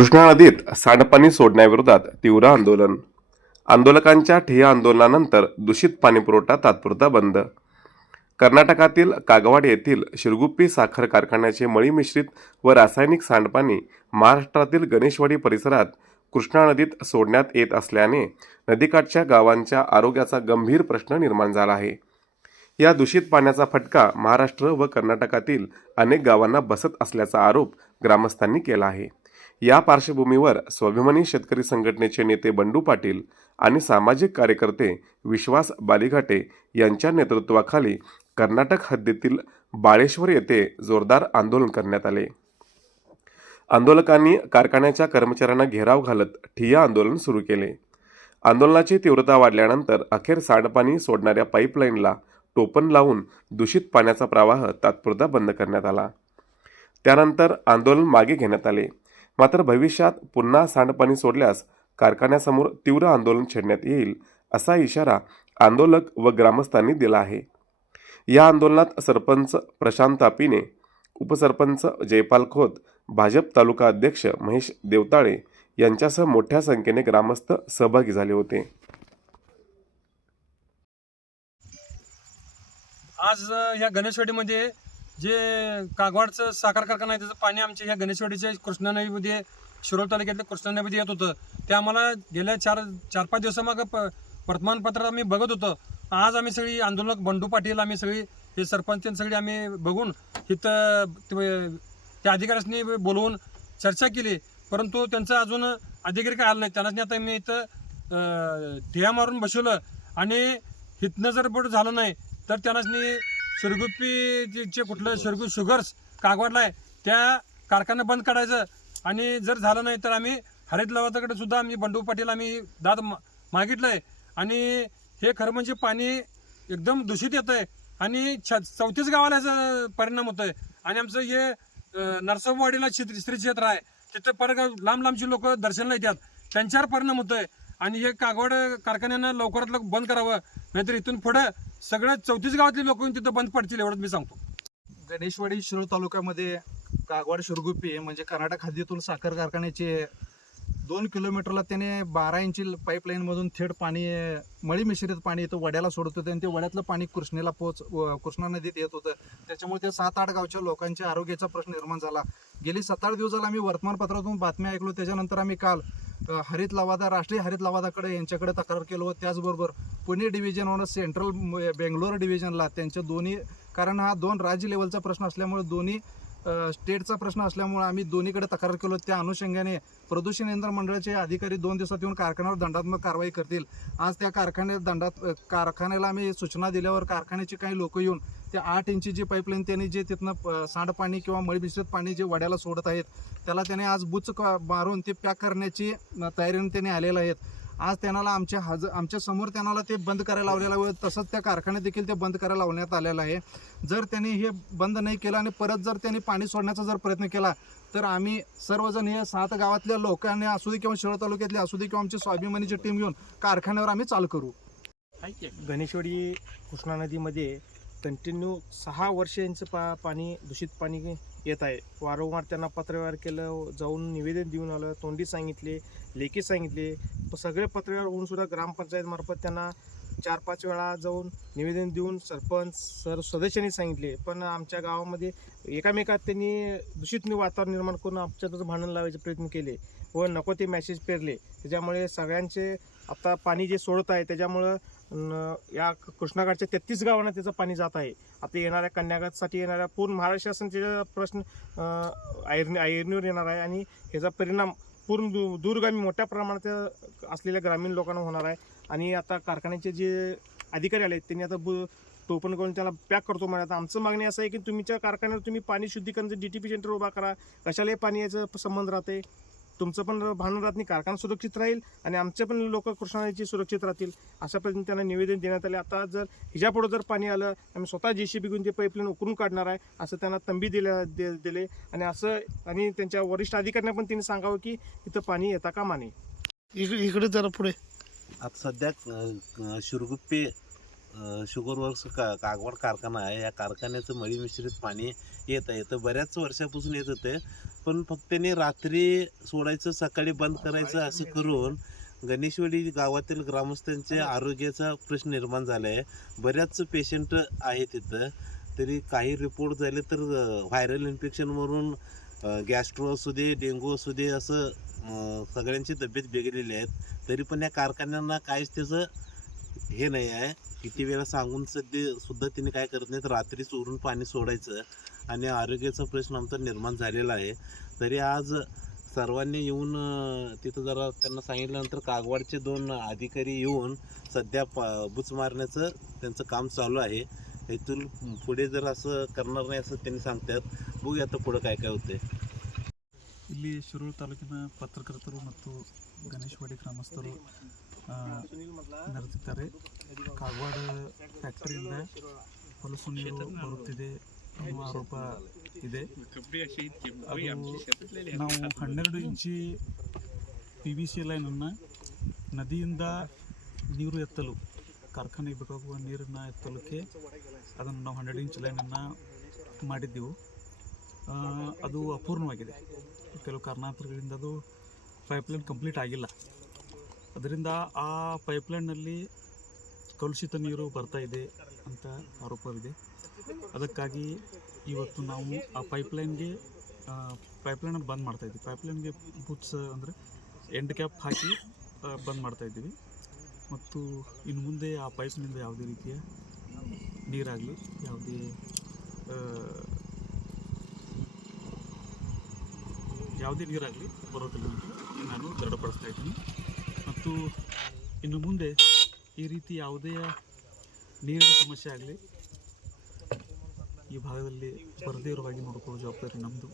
कृष्णा नदीत सांडपाणी सोडण्याविरोधात तीव्र आंदोलन. आंदोलकांच्या ठिय्या आंदोलनानंतर दूषित पाणीपुरवठा तात्पुरता बंद. कर्नाटकातील कागवाड येथील शिरगुप्पी साखर कारखान्याचे मळी मिश्रित व रासायनिक सांडपाणी महाराष्ट्रातील गणेशवाडी परिसरात कृष्णा नदीत सोडण्यात येत असल्याने नदीकाठच्या गावांच्या आरोग्याचा गंभीर प्रश्न निर्माण झाला आहे. या दूषित पाण्याचा फटका महाराष्ट्र व कर्नाटकातील अनेक गावांना बसत असल्याचा आरोप ग्रामस्थांनी केला आहे. या पार्श्वभूमीवर स्वाभिमानी शेतकरी संघटनेचे नेते बंडू पाटील आणि सामाजिक कार्यकर्ते विश्वास बालिघाटे यांच्या नेतृत्वाखाली कर्नाटक हद्दीतील बाळेश्वर येथे जोरदार आंदोलन करण्यात आले. आंदोलकांनी कारखान्याच्या कर्मचाऱ्यांना घेराव घालत ठिय्या आंदोलन सुरू केले. आंदोलनाची तीव्रता वाढल्यानंतर अखेर सांडपाणी सोडणाऱ्या पाईपलाईनला टोपण लावून दूषित पाण्याचा प्रवाह तात्पुरता बंद करण्यात आला. त्यानंतर आंदोलन मागे घेण्यात आले. मात्र भविष्यात पुन्हा सांडपाणी सोडल्यास कारखान्यासमोर तीव्र आंदोलन छेडण्यात येईल असा इशारा आंदोलक व ग्रामस्थांनी दिला आहे. या आंदोलनात सरपंच प्रशांत तापीने उपसरपंच जयपाल खोत भाजप तालुका अध्यक्ष महेश देवताळे यांच्यासह मोठ्या संख्येने ग्रामस्थ सहभागी झाले होते. आज या गणेशवाडीमध्ये जे कागवाडचं साखर कारखाना आहे त्याचं पाणी आमच्या ह्या गणेशवाडीच्या कृष्णा नदीमध्ये शिरोळ तालुक्यातल्या कृष्णा नदीमध्ये येत होतं. ते आम्हाला गेल्या चार चार पाच दिवसामागं प वर्तमानपत्रात आम्ही बघत होतो. आज आम्ही सगळी आंदोलक बंडू पाटील आम्ही सगळी हे सरपंच सगळी आम्ही बघून इथं त्या अधिकाऱ्यांनी बोलवून चर्चा केली. परंतु त्यांचं अजून अधिकारी काय आलं नाही त्यांना आता मी इथं ठिया मारून बसवलं. आणि इथनं जर बड झालं नाही तर त्यांना शिरगुप्पी जे- कुठलं शिरगु शुगर्स कागवाडला आहे त्या कारखाना बंद काढायचं आणि जर झालं नाही तर आम्ही हरित लवादाकडे सुद्धा आम्ही बंडू पाटील आम्ही दाद मा- आहे आणि हे खरं म्हणजे पाणी एकदम दूषित येतं आहे आणि छ चौतीस गावाला याचा परिणाम होतो आहे आणि आमचं हे नरसोबवाडीला क्षेत्र श्री क्षेत्र आहे. तिथं पर लांब लांबची लोक दर्शनाला येतात त्यांच्यावर परिणाम होतो आहे आणि हे कागवड कारखान्यानं लवकरात लवकर बंद करावं. नाहीतर इथून पुढं सगळ्या चौतीस गावातली लोक येऊन तिथं बंद पडतील एवढंच मी सांगतो. गणेशवाडी शिरोळ तालुक्यामध्ये कागवाड शिरगुप्पी म्हणजे कर्नाटक हद्दीतून साखर कारखान्याचे दोन किलोमीटरला त्याने बारा इंची पाईपलाईन मधून थेट पाणी मळी मिश्रित पाणी येतो वड्याला सोडत होतं आणि ते वड्यातलं पाणी कृष्णेला पोच कृष्णा नदीत येत होतं. त्याच्यामुळे ते सात आठ गावच्या लोकांच्या आरोग्याचा प्रश्न निर्माण झाला. गेली सात आठ दिवस झाला आम्ही वर्तमानपत्रातून बातम्या ऐकलो. त्याच्यानंतर आम्ही काल हरित लवादा राष्ट्रीय हरित लवादाकडे यांच्याकडे तक्रार केलो व त्याचबरोबर पुणे डिव्हिजनवर सेंट्रल बेंगलोर डिव्हिजनला त्यांच्या दोन्ही कारण हा दोन राज्य लेवलचा प्रश्न असल्यामुळे दोन्ही स्टेटचा प्रश्न असल्यामुळे आम्ही दोन्हीकडे तक्रार केलो. त्या अनुषंगाने प्रदूषण नियंत्रण मंडळाचे अधिकारी दोन दिवसात येऊन कारखान्यावर दंडात्मक कारवाई करतील. आज त्या कारखान्यात दंडात कारखान्याला आम्ही सूचना दिल्यावर कारखान्याचे काही लोक येऊन ते आठ इंची जी पाईपलाईन त्यांनी जे तिथनं प- सांडपाणी किंवा मळमिश्रित पाणी जे वड्याला सोडत आहेत त्याला त्याने आज बुच मारून ते पॅक करण्याची तयारीने त्यांनी आलेलं आहेत. आज त्यांना आमच्या हज आमच्यासमोर त्यांना ते बंद करायला लावलेलं आहे तसंच त्या कारखान्यात देखील ते बंद करायला लावण्यात आलेलं आहे. जर त्यांनी हे बंद नाही केलं आणि परत जर त्यांनी पाणी सोडण्याचा जर प्रयत्न केला तर आम्ही सर्वजण हे सात गावातल्या लोकांनी असू दे किंवा शिरोळ तालुक्यातले असू दे किंवा आमची स्वाभिमानीची टीम घेऊन कारखान्यावर आम्ही चालू करू. गणेशवाडी कृष्णा नदीमध्ये कंटिन्यू सहा वर्ष यांचं पा पाणी दूषित पाणी येत आहे. वारंवार त्यांना पत्रव्यवहार केलं जाऊन निवेदन देऊन आलं तोंडी सांगितले लेखी सांगितले. सगळे पत्रव्यवहार होऊन सुद्धा ग्रामपंचायतमार्फत त्यांना चार पाच वेळा जाऊन निवेदन देऊन सरपंच सर सदस्यांनी सांगितले. पण आमच्या गावामध्ये एकामेकात त्यांनी दूषित वातावरण निर्माण करून आमच्यातच भांडण लावायचे प्रयत्न केले व नको ते मॅसेज पेरले. त्याच्यामुळे सगळ्यांचे आता पाणी जे सोडत आहे त्याच्यामुळं या कृष्णागडच्या तेहतीस गावांना त्याचं पाणी जात आहे. आता येणाऱ्या कन्यागतसाठी येणाऱ्या पूर्ण महाराष्ट्र शासन त्याचा प्रश्न ऐरणी ऐरणीवर येणार आहे आणि ह्याचा परिणाम पूर्ण दू दूरगामी मोठ्या प्रमाणात असलेल्या ग्रामीण लोकांना होणार आहे. आणि आता कारखान्याचे जे अधिकारी आले आहेत त्यांनी आता बु टोपन करून त्याला पॅक करतो म्हणजे आता आमचं मागणी असं आहे की तुमच्या कारखान्यावर तुम्ही पाणी शुद्धीकरणाचं डी टी पी सेंटर उभा करा. कशालाही पाणी याचं संबंध राहते. तुमचं पण नाही कारखाना सुरक्षित राहील आणि आमचे पण लोक कृष्णाची सुरक्षित राहतील. अशा पद्धतीने त्यांना निवेदन देण्यात आले. आता जर हिच्यापुढं जर पाणी आलं आम्ही स्वतः जे सी बी घेऊन ते पाईपलाईन उकरून काढणार आहे असं त्यांना तंबी दिल्या दे- दिले. आणि असं आणि त्यांच्या वरिष्ठ अधिकाऱ्यांना पण त्यांनी सांगावं की इथं पाणी येता कामा नये. इकडे इकडे जरा पुढे. आता सध्या शिरगुप्पे शुगर वर्क्स का कागवाड कारखाना आहे. या कारखान्याचं मळी मिश्रित पाणी येत आहे तर बऱ्याच वर्षापासून येत होते. पण फक्त त्यांनी रात्री सोडायचं सकाळी बंद करायचं असं करून गणेशवाडी गावातील ग्रामस्थांचे आरोग्याचा प्रश्न निर्माण झाला आहे बऱ्याच पेशंट आहेत तिथं तरी काही रिपोर्ट झाले तर व्हायरल इन्फेक्शनवरून गॅस्ट्रो असू दे डेंगू असू दे असं सगळ्यांची तब्येत बिघडलेली आहेत. तरी पण या कारखान्यांना काहीच त्याचं हे नाही आहे. किती वेळा सांगून सध्या सुद्धा तिने काय करत नाहीत रात्री चोरून पाणी सोडायचं. आणि आरोग्याचा प्रश्न आमचा निर्माण झालेला आहे तरी आज सर्वांनी येऊन अं, तिथं जरा त्यांना सांगितल्यानंतर कागवाडचे दोन अधिकारी येऊन सध्या प बुच मारण्याचं त्यांचं काम चालू आहे इथून पुढे जर असं करणार नाही असं त्यांनी सांगतात बघूया आता पुढं काय काय होतंय ಇಲ್ಲಿ ಶಿರೂರು ತಾಲೂಕಿನ ಪತ್ರಕರ್ತರು ಮತ್ತು ಗಣೇಶವಾಡಿ ಗ್ರಾಮಸ್ಥರು ಆ, ನೆರೆದಿದ್ದಾರೆ ಕಾಗವಾಡ ಫ್ಯಾಕ್ಟರಿಯಿಂದ ಹೊಲಸು ನೀರು ಬರುತ್ತಿದೆ ಅನ್ನುವ ಆರೋಪ ಇದೆ. ನಾವು ಹನ್ನೆರಡು ಇಂಚಿ ಪಿ ವಿ ಸಿ ಲೈನನ್ನು ನದಿಯಿಂದ ನೀರು ಎತ್ತಲು, ಕಾರ್ಖಾನೆಗೆ ಬೇಕಾಗುವ ನೀರನ್ನು ಎತ್ತಲಿಕ್ಕೆ ಅದನ್ನು ನಾವು ಹನ್ನೆರಡು ಇಂಚ್ ಲೈನನ್ನು ಮಾಡಿದ್ದೆವು. ಅದು ಅಪೂರ್ಣವಾಗಿದೆ. ಕೆಲವು ಕಾರಣಾಂತರಗಳಿಂದ ಅದು ಪೈಪ್ಲೈನ್ ಕಂಪ್ಲೀಟ್ ಆಗಿಲ್ಲ. ಅದರಿಂದ ಆ ಪೈಪ್ಲೈನ್ನಲ್ಲಿ ಕಲುಷಿತ ನೀರು ಬರ್ತಾ ಇದೆ ಅಂತ ಆರೋಪವಿದೆ. ಅದಕ್ಕಾಗಿ ಇವತ್ತು ನಾವು ಆ ಪೈಪ್ಲೈನ್ಗೆ ಪೈಪ್ಲೈನ್ ಬಂದ್ ಮಾಡ್ತಾ ಇದ್ದೀವಿ ಪೈಪ್ಲೈನ್ಗೆ ಬುಟ್ಸ್ ಅಂದರೆ ಎಂಡ್ ಕ್ಯಾಪ್ ಹಾಕಿ ಬಂದ್ ಮಾಡ್ತಾ ಇದ್ದೀವಿ. ಮತ್ತು ಇನ್ನು ಮುಂದೆ ಆ ಪೈಪ್ನಿಂದ ಯಾವುದೇ ರೀತಿಯ ನೀರಾಗಲಿ, ಯಾವುದೇ ಯಾವುದೇ ನೀರಾಗಲಿ ಬರೋದಿಲ್ಲ ಅಂತ ನಾನು ದೃಢಪಡಿಸ್ತಾ ಇದ್ದೀನಿ. ಮತ್ತು ಇನ್ನು ಮುಂದೆ ಈ ರೀತಿ ಯಾವುದೇ ನೀರಿನ ಸಮಸ್ಯೆ ಆಗಲಿ ಈ ಭಾಗದಲ್ಲಿ ಬರದೇ ಇರುವಾಗಿ ಹಾಗೆ ನೋಡ್ಕೊಳ್ಳೋ ಜವಾಬ್ದಾರಿ ನಮ್ಮದು